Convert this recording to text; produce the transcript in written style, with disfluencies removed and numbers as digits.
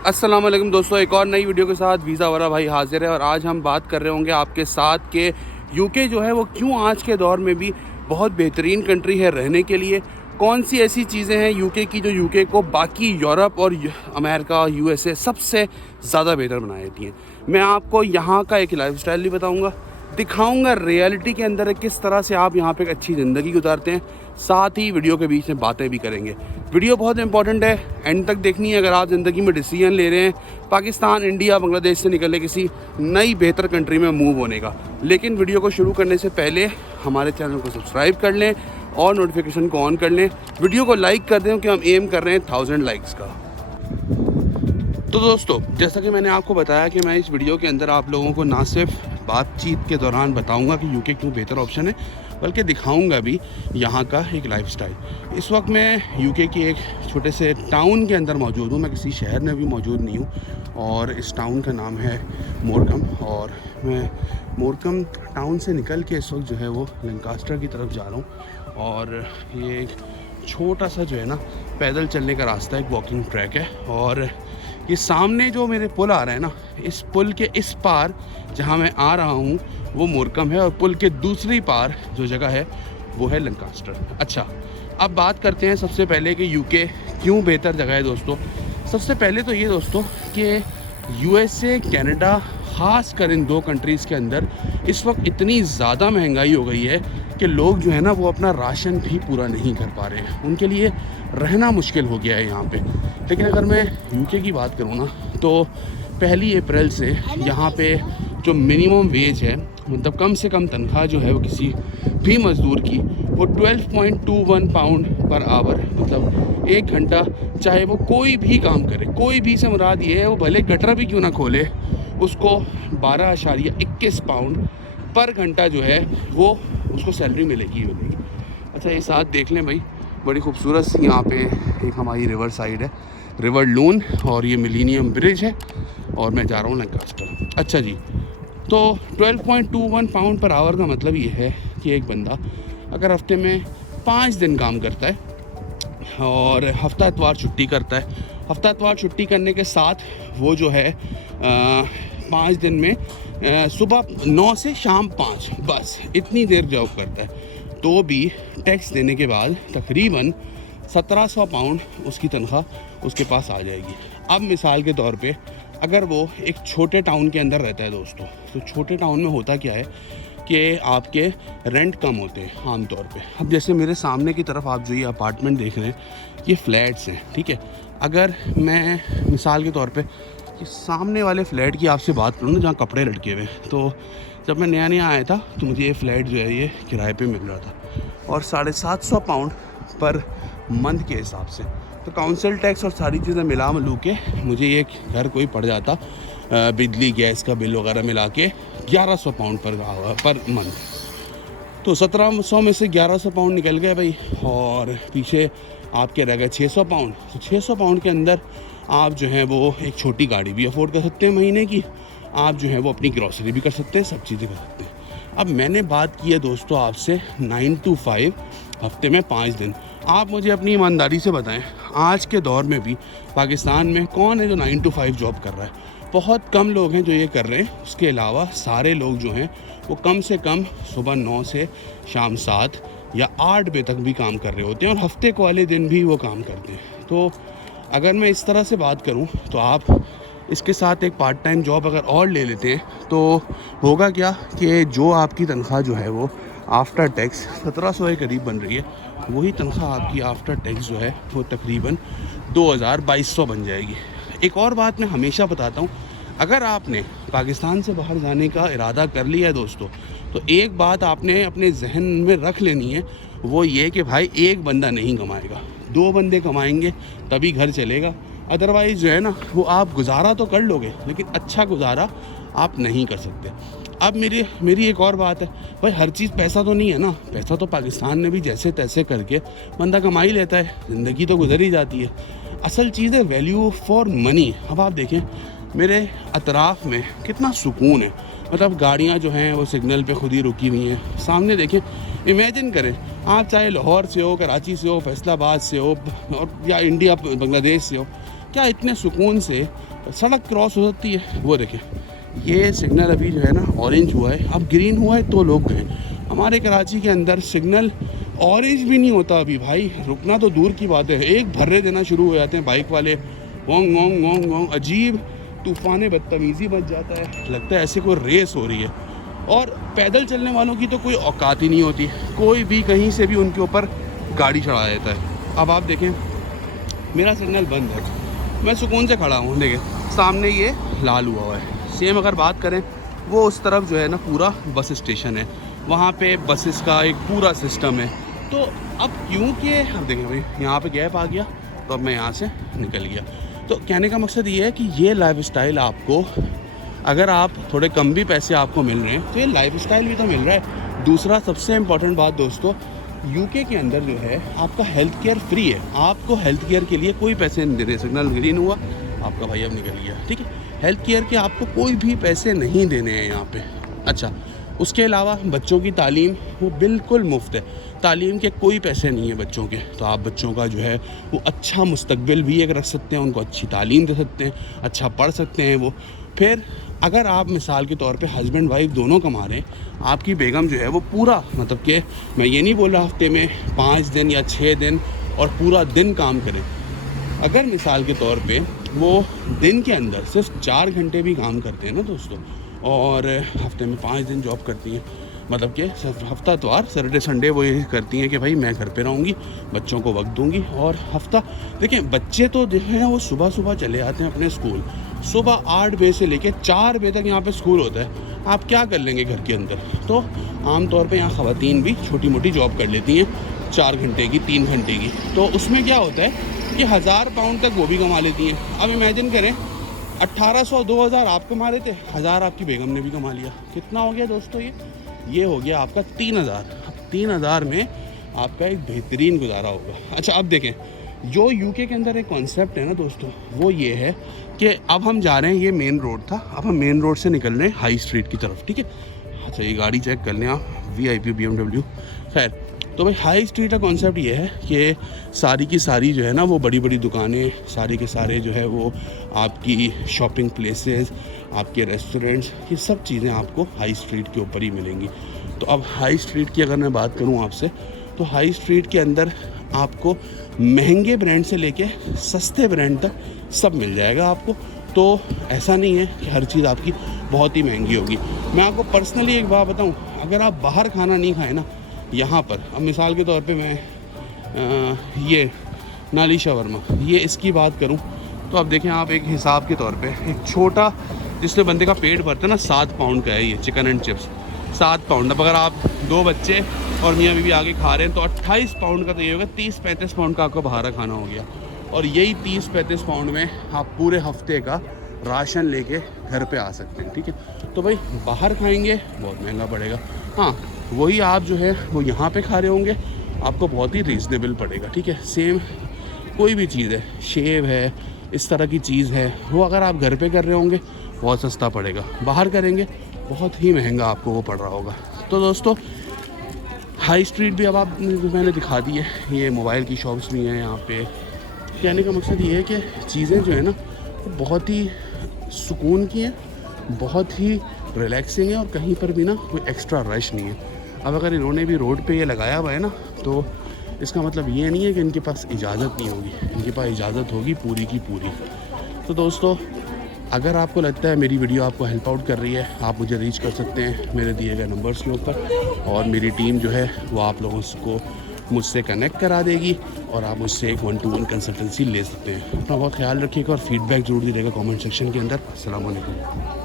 अस्सलाम वालेकुम दोस्तों, एक और नई वीडियो के साथ वीज़ा वाला भाई हाजिर है। और आज हम बात कर रहे होंगे आपके साथ कि यूके जो है वो क्यों आज के दौर में भी बहुत बेहतरीन कंट्री है रहने के लिए। कौन सी ऐसी चीज़ें हैं यूके की जो यूके को बाकी यूरोप और अमेरिका यूएसए सबसे ज़्यादा बेहतर बना देती हैं। मैं आपको यहाँ का एक लाइफस्टाइल भी बताऊँगा, दिखाऊंगा रियलिटी के अंदर किस तरह से आप यहाँ पे एक अच्छी ज़िंदगी गुजारते हैं। साथ ही वीडियो के बीच में बातें भी करेंगे। वीडियो बहुत इंपॉर्टेंट है, एंड तक देखनी है अगर आप ज़िंदगी में डिसीजन ले रहे हैं पाकिस्तान, इंडिया, बांग्लादेश से निकलने किसी नई बेहतर कंट्री में मूव होने का। लेकिन वीडियो को शुरू करने से पहले हमारे चैनल को सब्सक्राइब कर लें और नोटिफिकेशन को ऑन कर लें। वीडियो को लाइक कर दें कि हम एम कर रहे हैं 1000 लाइक्स का। तो दोस्तों, जैसा कि मैंने आपको बताया कि मैं इस वीडियो के अंदर आप लोगों को ना सिर्फ बातचीत के दौरान बताऊंगा कि यूके क्यों बेहतर ऑप्शन है, बल्कि दिखाऊंगा भी यहाँ का एक लाइफस्टाइल। इस वक्त मैं यूके की एक छोटे से टाउन के अंदर मौजूद हूँ। मैं किसी शहर में भी मौजूद नहीं हूँ और इस टाउन का नाम है मोरकम। और मैं मोरकम टाउन से निकल के इस वक्त जो है वो लंकास्टर की तरफ जा रहा हूँ। और ये एक छोटा सा जो है ना पैदल चलने का रास्ता, एक वॉकिंग ट्रैक है। और ये सामने जो मेरे पुल आ रहा है ना, इस पुल के इस पार जहाँ मैं आ रहा हूँ वो मोरकम है, और पुल के दूसरी पार जो जगह है वो है लंकास्टर। अच्छा, अब बात करते हैं सबसे पहले कि यूके क्यों बेहतर जगह है दोस्तों। सबसे पहले तो ये दोस्तों कि यूएसए, कनाडा, ख़ास कर इन दो कंट्रीज़ के अंदर इस वक्त इतनी ज़्यादा महंगाई हो गई है कि लोग जो है ना वो अपना राशन भी पूरा नहीं कर पा रहे हैं। उनके लिए रहना मुश्किल हो गया है यहाँ पे। लेकिन अगर मैं यूके की बात करूँ ना, तो 1 अप्रैल से यहाँ पे जो मिनिमम वेज है, मतलब कम से कम तनख्वाह जो है वो किसी भी मज़दूर की, वो 12.21 पाउंड पर आवर, मतलब 1 घंटा चाहे वो कोई भी काम करे, कोई भी से मुराद ये है वो भले गटर भी क्यों ना खोले, उसको 12.21 पाउंड पर घंटा जो है वो उसको सैलरी मिलेगी। अच्छा, ये साथ देख लें भाई, बड़ी खूबसूरत सी यहाँ पे एक हमारी रिवर साइड है, रिवर लून, और ये मिलीनियम ब्रिज है, और मैं जा रहा हूँ लंकास्टर। अच्छा जी, तो 12.21 पाउंड पर आवर का मतलब ये है कि एक बंदा अगर हफ्ते में 5 दिन काम करता है और हफ्ता इतवार छुट्टी करता है, हफ्ता इतवार छुट्टी करने के साथ वो जो है 5 दिन में सुबह 9 से शाम 5, बस इतनी देर जॉब करता है, तो भी टैक्स देने के बाद तकरीबन 1700 पाउंड उसकी तनख्वाह उसके पास आ जाएगी। अब मिसाल के तौर पे अगर वो एक छोटे टाउन के अंदर रहता है दोस्तों, तो छोटे टाउन में होता क्या है कि आपके रेंट कम होते हैं आम तौर पे। अब जैसे मेरे सामने की तरफ आप जो ये अपार्टमेंट देख रहे हैं, ये फ्लैट्स हैं, ठीक है। अगर मैं मिसाल के तौर पे कि सामने वाले फ्लैट की आपसे बात करूँ ना, जहाँ कपड़े लटके हुए, तो जब मैं नया नया आया था तो मुझे ये फ्लैट जो है ये किराए पे मिल रहा था, और 750 पाउंड पर मंथ के हिसाब से। तो काउंसिल टैक्स और सारी चीज़ें मिला मिलू के मुझे ये घर कोई पड़ जाता, बिजली गैस का बिल वगैरह मिला के 1100 पाउंड पर मंथ। तो 1700 में से 1100 पाउंड निकल गए भाई, और पीछे आपके रह गए 600 पाउंड। तो 600 पाउंड के अंदर आप जो है वो एक छोटी गाड़ी भी अफोर्ड कर सकते हैं महीने की, आप जो है वो अपनी ग्रॉसरी भी कर सकते हैं, सब चीज़ें कर सकते हैं। अब मैंने बात की है दोस्तों आपसे 9 to 5, हफ्ते में 5 दिन। आप मुझे अपनी ईमानदारी से बताएं, आज के दौर में भी पाकिस्तान में कौन है जो 9 to 5 जॉब कर रहा है? बहुत कम लोग हैं जो ये कर रहे हैं। उसके अलावा सारे लोग जो हैं वो कम से कम सुबह 9 से शाम 7 या 8 बजे तक भी काम कर रहे होते हैं, और हफ्ते को वाले दिन भी वो काम करते हैं। तो अगर मैं इस तरह से बात करूं तो आप इसके साथ एक पार्ट टाइम जॉब अगर और ले लेते हैं तो होगा क्या कि जो आपकी तनख्वाह जो है वो आफ्टर टैक्स 1700 के करीब बन रही है, वही तनख्वाह आपकी आफ्टर टैक्स जो है वो तकरीबन 2200 बन जाएगी। एक और बात मैं हमेशा बताता हूँ, अगर आपने पाकिस्तान से बाहर जाने का इरादा कर लिया है दोस्तों, तो एक बात आपने अपने जहन में रख लेनी है, वो ये कि भाई एक बंदा नहीं कमाएगा, 2 बंदे कमाएंगे तभी घर चलेगा। अदरवाइज़ जो है ना वो आप गुजारा तो कर लोगे, लेकिन अच्छा गुजारा आप नहीं कर सकते। अब मेरी एक और बात है भाई, हर चीज़ पैसा तो नहीं है ना। पैसा तो पाकिस्तान में भी जैसे तैसे करके बंदा कमा ही लेता है, ज़िंदगी तो गुजर ही जाती है। असल चीज़ है वैल्यू फॉर मनी। अब आप देखें मेरे अतराफ़ में कितना सुकून है, मतलब गाड़ियाँ जो हैं वो सिग्नल पे खुद ही रुकी हुई हैं। सामने देखें, इमेजिन करें आप चाहे लाहौर से हो, कराची से हो, फैसलाबाद से हो, और या इंडिया बांग्लादेश से हो, क्या इतने सुकून से सड़क क्रॉस हो सकती है। वो देखें, ये सिग्नल अभी जो है ना ऑरेंज हुआ है, अब ग्रीन हुआ है तो लोग गए। हमारे कराची के अंदर सिग्नल ऑरेंज भी नहीं होता अभी भाई, रुकना तो दूर की बात है, एक भर्रे देना शुरू हो जाते हैं बाइक वाले, वोंग वोंग वोंग वोंग, अजीब तूफ़ान बदतमीज़ी बच जाता है, लगता है ऐसे कोई रेस हो रही है। और पैदल चलने वालों की तो कोई औकात ही नहीं होती, कोई भी कहीं से भी उनके ऊपर गाड़ी चढ़ा देता है। अब आप देखें, मेरा सिग्नल बंद है, मैं सुकून से खड़ा हूँ, देखें सामने ये लाल हुआ है। सेम अगर बात करें, वो उस तरफ जो है ना पूरा बस स्टेशन है, वहाँ पे बसेस का एक पूरा सिस्टम है। तो अब क्योंकि अब देखें भाई यहाँ पे गैप आ गया, तो अब मैं यहाँ से निकल गया। तो कहने का मकसद ये है कि ये लाइफस्टाइल आपको, अगर आप थोड़े कम भी पैसे आपको मिल रहे हैं तो ये लाइफस्टाइल भी तो मिल रहा है। दूसरा सबसे इम्पॉर्टेंट बात दोस्तों, यूके के अंदर जो है आपका हेल्थ केयर फ्री है, आपको हेल्थ केयर के लिए कोई पैसे नहीं देने। सिग्नल ग्रीन हुआ, आपका भाई अब निकल गया, ठीक है। हेल्थ केयर के आपको कोई भी पैसे नहीं देने हैं यहाँ पे। अच्छा, उसके अलावा बच्चों की तालीम वो बिल्कुल मुफ्त है, तालीम के कोई पैसे नहीं है बच्चों के। तो आप बच्चों का जो है वो अच्छा मुस्तकबिल भी एक रख सकते हैं, उनको अच्छी तालीम दे सकते हैं, अच्छा पढ़ सकते हैं वो। फिर अगर आप मिसाल के तौर पे हस्बैंड वाइफ दोनों कमा रहे हैं, आपकी बेगम जो है वो पूरा, मतलब कि मैं ये नहीं बोल रहा हफ्ते में 5 दिन या 6 दिन और पूरा दिन काम करें, अगर मिसाल के तौर पे वो दिन के अंदर सिर्फ 4 घंटे भी काम करते हैं ना दोस्तों, और हफ्ते में 5 दिन जॉब करती हैं, मतलब कि हफ्ता इतवार सैटरडे संडे वो ये करती हैं कि भाई मैं घर पे रहूँगी, बच्चों को वक्त दूँगी। और हफ्ता देखें, बच्चे तो जो हैं वो सुबह सुबह चले आते हैं अपने स्कूल, सुबह 8 बजे से लेकर 4 बजे तक यहाँ पे स्कूल होता है। आप क्या कर लेंगे घर के अंदर? तो आमतौर पे यहाँ ख़वातीन भी छोटी मोटी जॉब कर लेती हैं 4 घंटे की, 3 घंटे की। तो उसमें क्या होता है कि 1000 पाउंड तक वो भी कमा लेती हैं। अब इमेजिन करें 1800 2000 आप कमा रहे थे, 1000 आपकी बेगम ने भी कमा लिया। कितना हो गया दोस्तों? ये हो गया आपका 3000। अब 3000 में आपका एक बेहतरीन गुजारा होगा। अच्छा, अब देखें, जो यूके के अंदर एक कॉन्सेप्ट है ना दोस्तों, वो ये है कि अब हम जा रहे हैं, ये मेन रोड था, अब हम मेन रोड से निकल रहे हैं हाई स्ट्रीट की तरफ, ठीक है। अच्छा, ये गाड़ी चेक कर लें आप, VIP BMW। खैर, तो भाई हाई स्ट्रीट का कॉन्सेप्ट ये है कि सारी की सारी जो है ना वो बड़ी बड़ी दुकानें, सारे के सारे जो है वो आपकी शॉपिंग प्लेसेस, आपके रेस्टोरेंट्स, ये सब चीज़ें आपको हाई स्ट्रीट के ऊपर ही मिलेंगी। तो अब हाई स्ट्रीट की अगर मैं बात करूँ आपसे, तो हाई स्ट्रीट के अंदर आपको महंगे ब्रांड से लेके सस्ते ब्रांड तक सब मिल जाएगा आपको। तो ऐसा नहीं है कि हर चीज़ आपकी बहुत ही महंगी होगी। मैं आपको पर्सनली एक बात बताऊं, अगर आप बाहर खाना नहीं खाएं ना यहाँ पर, अब मिसाल के तौर पे मैं ये नाली शवरमा, ये इसकी बात करूं, तो अब देखें आप एक हिसाब के तौर पे, एक छोटा जिससे बंदे का पेट भरता है ना, 7 पाउंड का है ये चिकन एंड चिप्स, 7 पाउंड। अब अगर आप 2 बच्चे और मियाँ बीवी आगे खा रहे हैं तो 28 पाउंड का तो ये होगा, 30-35 पाउंड का आपका बाहर खाना हो गया। और यही 30-35 पाउंड में आप पूरे हफ्ते का राशन लेके घर पे आ सकते हैं, ठीक है। तो भाई बाहर खाएंगे बहुत महंगा पड़ेगा। हाँ, वही आप जो है वो यहाँ पे खा रहे होंगे, आपको बहुत ही रीज़नेबल पड़ेगा, ठीक है। सेम कोई भी चीज़ है, शेव है, इस तरह की चीज़ है, वो अगर आप घर पे कर रहे होंगे बहुत सस्ता पड़ेगा, बाहर करेंगे बहुत ही महंगा आपको वो पड़ रहा होगा। तो दोस्तों, हाई स्ट्रीट भी अब आप मैंने दिखा दी है, ये मोबाइल की शॉप्स भी हैं यहाँ पे। कहने का मकसद ये है कि चीज़ें जो है ना वो बहुत ही सुकून की हैं, बहुत ही रिलैक्सिंग है, और कहीं पर भी ना कोई एक्स्ट्रा रश नहीं है। अब अगर इन्होंने भी रोड पे ये लगाया हुआ है ना, तो इसका मतलब ये नहीं है कि इनके पास इजाज़त नहीं होगी, इनके पास इजाज़त होगी पूरी की पूरी। तो दोस्तों, अगर आपको लगता है मेरी वीडियो आपको हेल्प आउट कर रही है, आप मुझे रीच कर सकते हैं मेरे दिए गए नंबर्स के ऊपर, और मेरी टीम जो है वो आप लोगों को मुझसे कनेक्ट करा देगी, और आप मुझसे एक 1-to-1 कंसल्टेंसी ले सकते हैं। अपना बहुत ख्याल रखिएगा और फीडबैक ज़रूर दीजिएगा कमेंट सेक्शन के अंदर। अस्सलाम वालेकुम।